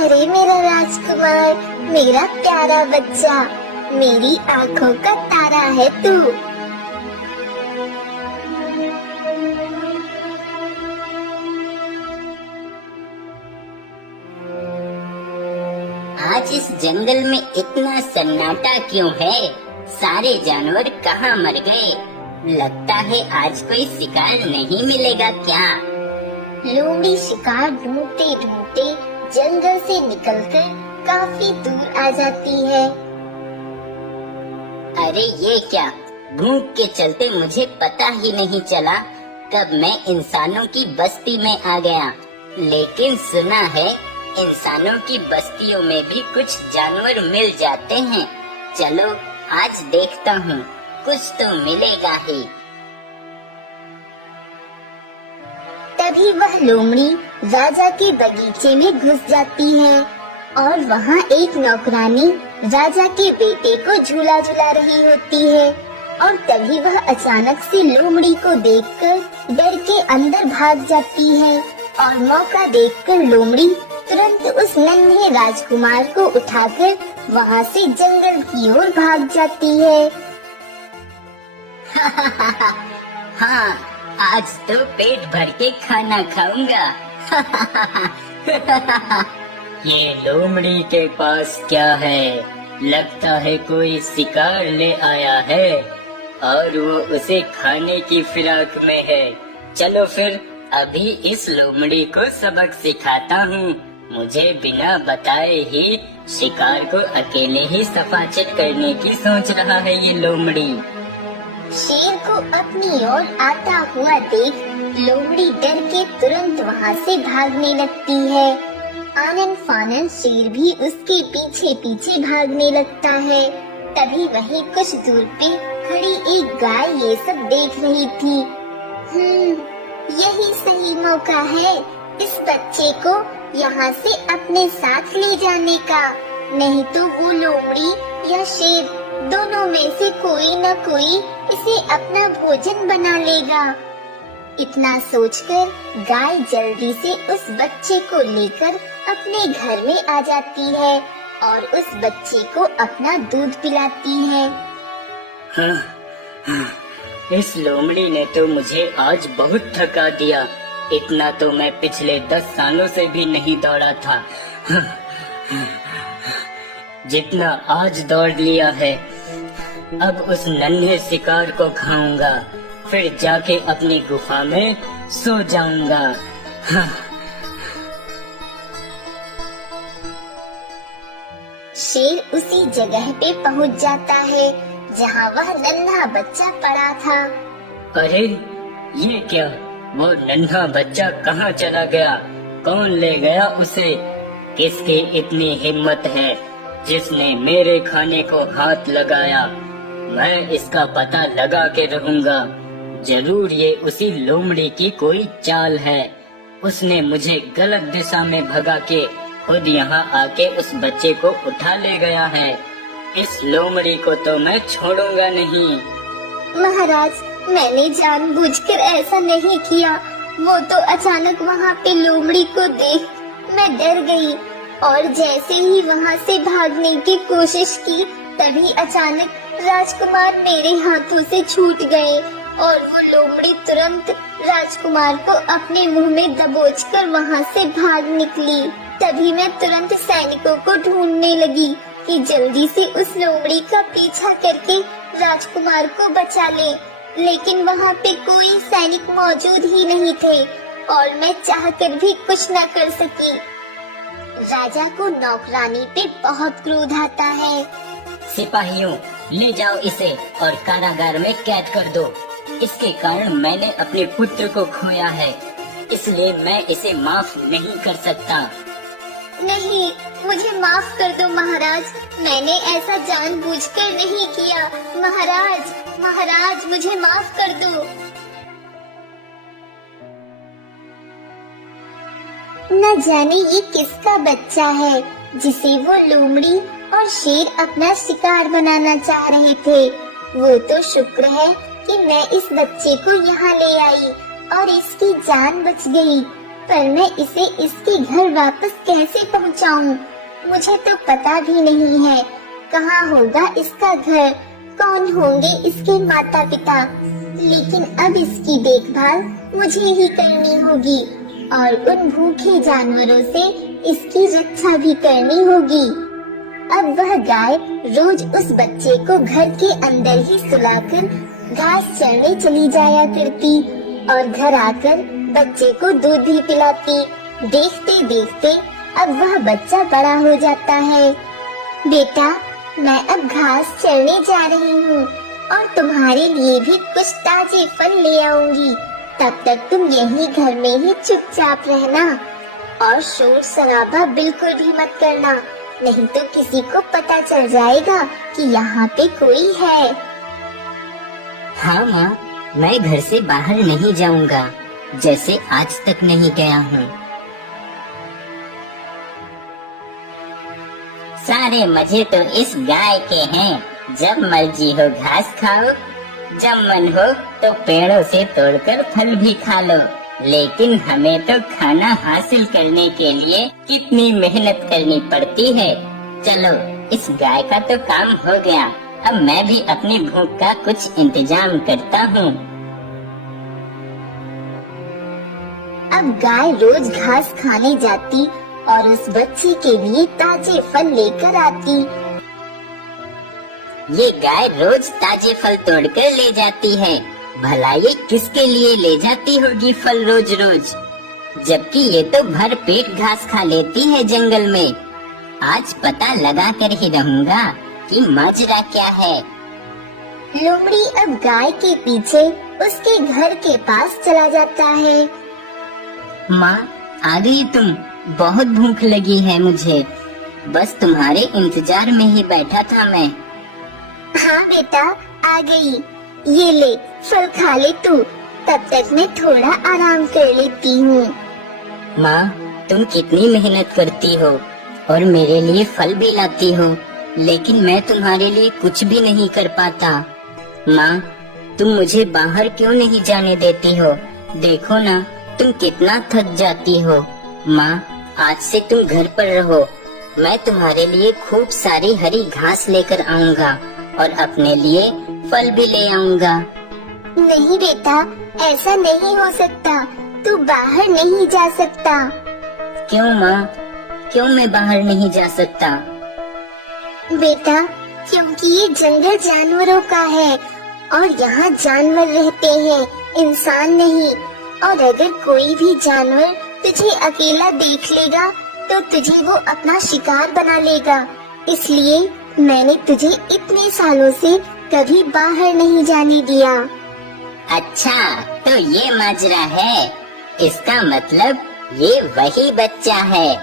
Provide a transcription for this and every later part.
अरे मेरा राजकुमार, मेरा प्यारा बच्चा, मेरी आंखों का तारा है तू। आज इस जंगल में इतना सन्नाटा क्यों है? सारे जानवर कहाँ मर गए? लगता है आज कोई शिकार नहीं मिलेगा क्या? लोमड़ी शिकार ढूंढते ढूंढते जंगल से निकलकर काफी दूर आ जाती है। अरे ये क्या, भूख के चलते मुझे पता ही नहीं चला कब मैं इंसानों की बस्ती में आ गया। लेकिन सुना है इंसानों की बस्तियों में भी कुछ जानवर मिल जाते हैं। चलो आज देखता हूँ, कुछ तो मिलेगा ही। तभी वह लोमड़ी राजा के बगीचे में घुस जाती है और वहाँ एक नौकरानी राजा के बेटे को झूला झुला रही होती है। और तभी वह अचानक से लोमड़ी को देखकर डर के अंदर भाग जाती है और मौका देखकर लोमड़ी तुरंत उस नन्हे राजकुमार को उठाकर वहाँ से जंगल की ओर भाग जाती है। हाँ, आज तो पेट भर के खाना खाऊंगा। ये लोमड़ी के पास क्या है? लगता है कोई शिकार ले आया है और वो उसे खाने की फिराक में है। चलो फिर अभी इस लोमड़ी को सबक सिखाता हूँ। मुझे बिना बताए ही शिकार को अकेले ही सफाचट करने की सोच रहा है ये लोमड़ी। शेर को अपनी ओर आता हुआ देख लोमड़ी डर के तुरंत वहाँ से भागने लगती है। आनन फानन शेर भी उसके पीछे पीछे भागने लगता है। तभी वहीं कुछ दूर पे खड़ी एक गाय ये सब देख रही थी। यही सही मौका है इस बच्चे को यहाँ से अपने साथ ले जाने का, नहीं तो वो लोमड़ी या शेर दोनों में से कोई न कोई इसे अपना भोजन बना लेगा। इतना सोचकर गाय जल्दी से उस बच्चे को लेकर अपने घर में आ जाती है और उस बच्चे को अपना दूध पिलाती है। इस लोमड़ी ने तो मुझे आज बहुत थका दिया। इतना तो मैं पिछले 10 सालों से भी नहीं दौड़ा था। जितना आज दौड़ लिया है, अब उस नन्हे शिकार को खाऊंगा, फिर जाके अपनी गुफा में सो जाऊंगा। शेर उसी जगह पे पहुंच जाता है जहां वह नन्हा बच्चा पड़ा था। अरे ये क्या, वो नन्हा बच्चा कहाँ चला गया? कौन ले गया उसे? किसकी इतनी हिम्मत है जिसने मेरे खाने को हाथ लगाया? मैं इसका पता लगा के रहूंगा। जरूर ये उसी लोमड़ी की कोई चाल है। उसने मुझे गलत दिशा में भगा के खुद यहाँ आके उस बच्चे को उठा ले गया है। इस लोमड़ी को तो मैं छोड़ूंगा नहीं। महाराज, मैंने जानबूझकर ऐसा नहीं किया। वो तो अचानक वहाँ पे लोमड़ी को देख मैं डर गई और जैसे ही वहाँ से भागने की कोशिश की तभी अचानक राजकुमार मेरे हाथों से छूट गए और वो लोमड़ी तुरंत राजकुमार को अपने मुंह में दबोचकर वहाँ से भाग निकली। तभी मैं तुरंत सैनिकों को ढूंढने लगी कि जल्दी से उस लोमड़ी का पीछा करके राजकुमार को बचा ले, लेकिन वहाँ पे कोई सैनिक मौजूद ही नहीं थे और मैं चाहकर भी कुछ न कर सकी। राजा को नौकरानी पे बहुत क्रोध आता है। सिपाहियों, ले जाओ इसे और कारागार में कैद कर दो। इसके कारण मैंने अपने पुत्र को खोया है, इसलिए मैं इसे माफ नहीं कर सकता। नहीं, मुझे माफ कर दो महाराज, मैंने ऐसा जानबूझकर नहीं किया। महाराज, महाराज, मुझे माफ कर दो। न जाने ये किसका बच्चा है जिसे वो लोमड़ी और शेर अपना शिकार बनाना चाह रहे थे। वो तो शुक्र है कि मैं इस बच्चे को यहाँ ले आई और इसकी जान बच गई। पर मैं इसे इसके घर वापस कैसे पहुंचाऊं? मुझे तो पता भी नहीं है कहाँ होगा इसका घर, कौन होंगे इसके माता पिता। लेकिन अब इसकी देखभाल मुझे ही करनी होगी और उन भूखे जानवरों से इसकी रक्षा भी करनी होगी। अब वह गाय रोज उस बच्चे को घर के अंदर ही सुलाकर घास चरने चली जाया करती और घर आकर बच्चे को दूध भी पिलाती। देखते देखते अब वह बच्चा बड़ा हो जाता है। बेटा, मैं अब घास चरने जा रही हूँ और तुम्हारे लिए भी कुछ ताजे फल ले आऊंगी। तब तक तुम यही घर में ही चुपचाप रहना और शोर शराबा बिल्कुल भी मत करना, नहीं तो किसी को पता चल जाएगा कि यहाँ पे कोई है। हाँ माँ, मैं घर से बाहर नहीं जाऊंगा, जैसे आज तक नहीं गया हूँ। सारे मजे तो इस गाय के हैं। जब मर्जी हो घास खाओ, जब मन हो तो पेड़ों से तोड़कर फल भी खा लो। लेकिन हमें तो खाना हासिल करने के लिए कितनी मेहनत करनी पड़ती है। चलो, इस गाय का तो काम हो गया, अब मैं भी अपनी भूख का कुछ इंतजाम करता हूँ। अब गाय रोज घास खाने जाती और उस बच्चे के लिए ताजे फल लेकर आती। ये गाय रोज ताजे फल तोड़कर ले जाती है। भला ये किसके लिए ले जाती होगी फल रोज रोज, जबकि ये तो भर पेट घास खा लेती है जंगल में। आज पता लगा कर ही रहूंगा कि माजरा क्या है। लोमड़ी अब गाय के पीछे उसके घर के पास चला जाता है। माँ, आ गई तुम? बहुत भूख लगी है मुझे, बस तुम्हारे इंतजार में ही बैठा था मैं। हाँ बेटा, आ गई। ये ले, फल खा ले तू, तब तक मैं थोड़ा आराम कर लेती हूँ। माँ, तुम कितनी मेहनत करती हो और मेरे लिए फल भी लाती हो, लेकिन मैं तुम्हारे लिए कुछ भी नहीं कर पाता। माँ, तुम मुझे बाहर क्यों नहीं जाने देती हो? देखो ना, तुम कितना थक जाती हो। माँ, आज से तुम घर पर रहो, मैं तुम्हारे लिए खूब सारी हरी घास लेकर आऊँगा और अपने लिए फल भी ले आऊँगा। नहीं बेटा, ऐसा नहीं हो सकता, तू बाहर नहीं जा सकता। क्यों माँ, क्यों मैं बाहर नहीं जा सकता? बेटा, क्योंकि ये जंगल जानवरों का है और यहाँ जानवर रहते हैं, इंसान नहीं। और अगर कोई भी जानवर तुझे अकेला देख लेगा तो तुझे वो अपना शिकार बना लेगा। इसलिए मैंने तुझे इतने सालों से कभी बाहर नहीं जाने दिया। अच्छा, तो ये माजरा है। इसका मतलब ये वही बच्चा है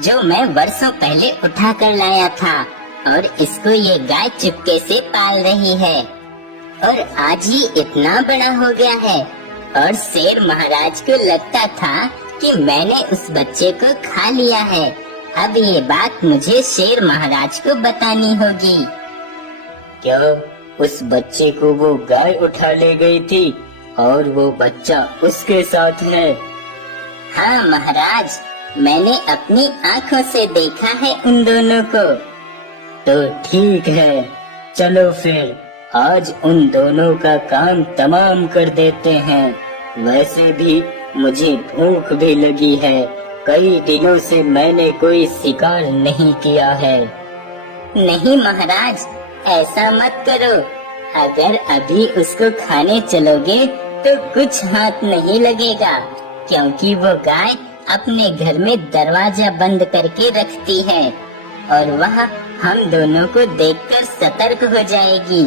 जो मैं वर्षों पहले उठा कर लाया था और इसको ये गाय चुपके से पाल रही है और आज ही इतना बड़ा हो गया है। और शेर महाराज को लगता था कि मैंने उस बच्चे को खा लिया है। अब ये बात मुझे शेर महाराज को बतानी होगी। क्या उस बच्चे को वो गाय उठा ले गई थी और वो बच्चा उसके साथ है? हाँ महाराज, मैंने अपनी आँखों से देखा है उन दोनों को। तो ठीक है, चलो फिर आज उन दोनों का काम तमाम कर देते हैं। वैसे भी मुझे भूख भी लगी है, कई दिनों से मैंने कोई शिकार नहीं किया है। नहीं महाराज, ऐसा मत करो। अगर अभी उसको खाने चलोगे तो कुछ हाथ नहीं लगेगा, क्योंकि वो गाय अपने घर में दरवाजा बंद करके रखती है और वह हम दोनों को देखकर सतर्क हो जाएगी।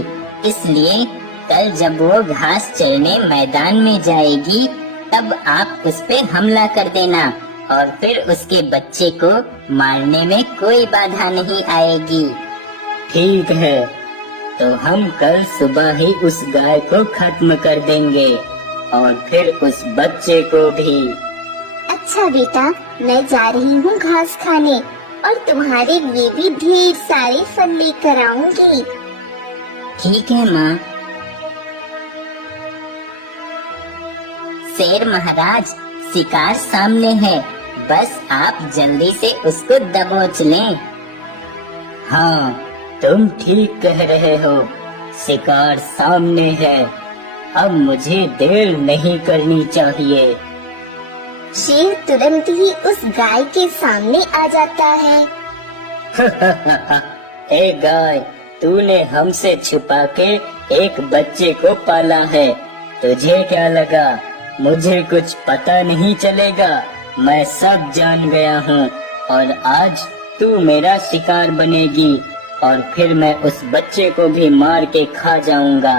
इसलिए कल जब वो घास चरने मैदान में जाएगी तब आप उस पे हमला कर देना और फिर उसके बच्चे को मारने में कोई बाधा नहीं आएगी। ठीक है, तो हम कल सुबह ही उस गाय को खत्म कर देंगे और फिर उस बच्चे को भी। अच्छा बेटा, मैं जा रही हूँ घास खाने और तुम्हारे लिए भी ढेर सारे फल लेकर आऊंगी। ठीक है माँ। शेर महाराज, शिकार सामने है, बस आप जल्दी से उसको दबोच लें। हाँ, तुम ठीक कह रहे हो, शिकार सामने है। अब मुझे देर नहीं करनी चाहिए। शेर तुरंत ही उस गाय के सामने आ जाता है। ए गाय, तूने हमसे छुपा के एक बच्चे को पाला है। तुझे क्या लगा मुझे कुछ पता नहीं चलेगा? मैं सब जान गया हूँ और आज तू मेरा शिकार बनेगी और फिर मैं उस बच्चे को भी मार के खा जाऊंगा।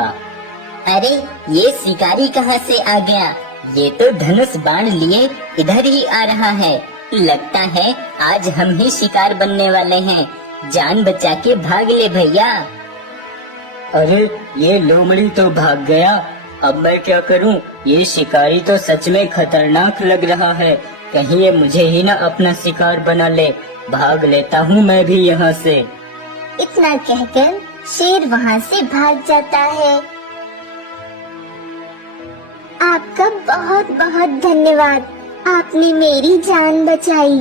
अरे ये शिकारी कहाँ से आ गया? ये तो धनुष बाण लिए इधर ही आ रहा है। लगता है आज हम ही शिकार बनने वाले हैं। जान बचा के भाग ले भैया। अरे ये लोमड़ी तो भाग गया, अब मैं क्या करूं? ये शिकारी तो सच में खतरनाक लग रहा है। कहीं ये मुझे ही ना अपना शिकार बना ले। भाग लेता हूँ मैं भी यहाँ से। इतना कहकर शेर वहाँ से भाग जाता है। आपका बहुत बहुत धन्यवाद, आपने मेरी जान बचाई।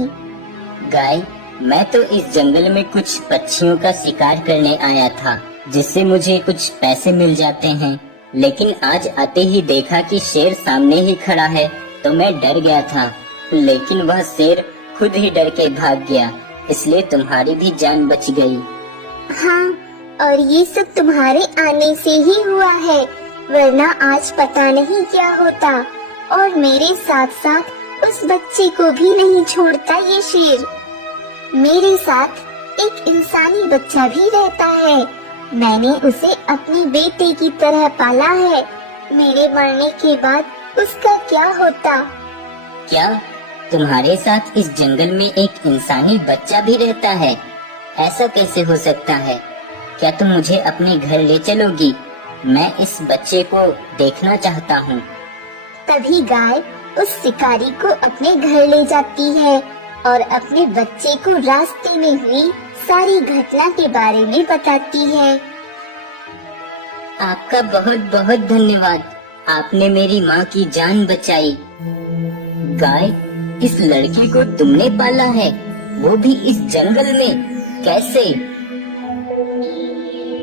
गाय, मैं तो इस जंगल में कुछ पक्षियों का शिकार करने आया था, जिससे मुझे कुछ पैसे मिल जाते हैं। लेकिन आज आते ही देखा कि शेर सामने ही खड़ा है, तो मैं डर गया था। लेकिन वह शेर खुद ही डर के भाग गया, इसलिए तुम्हारी भी जान बच गई। हाँ, और ये सब तुम्हारे आने से ही हुआ है, वरना आज पता नहीं क्या होता। और मेरे साथ साथ उस बच्चे को भी नहीं छोड़ता ये शेर। मेरे साथ एक इंसानी बच्चा भी रहता है। मैंने उसे अपने बेटे की तरह पाला है। मेरे मरने के बाद उसका क्या होता? क्या तुम्हारे साथ इस जंगल में एक इंसानी बच्चा भी रहता है? ऐसा कैसे हो सकता है? क्या तुम मुझे अपने घर ले चलोगी? मैं इस बच्चे को देखना चाहता हूँ। तभी गाय उस शिकारी को अपने घर ले जाती है और अपने बच्चे को रास्ते में हुई सारी घटना के बारे में बताती है। आपका बहुत बहुत धन्यवाद, आपने मेरी माँ की जान बचाई। गाय, इस लड़की को तुमने पाला है, वो भी इस जंगल में? कैसे?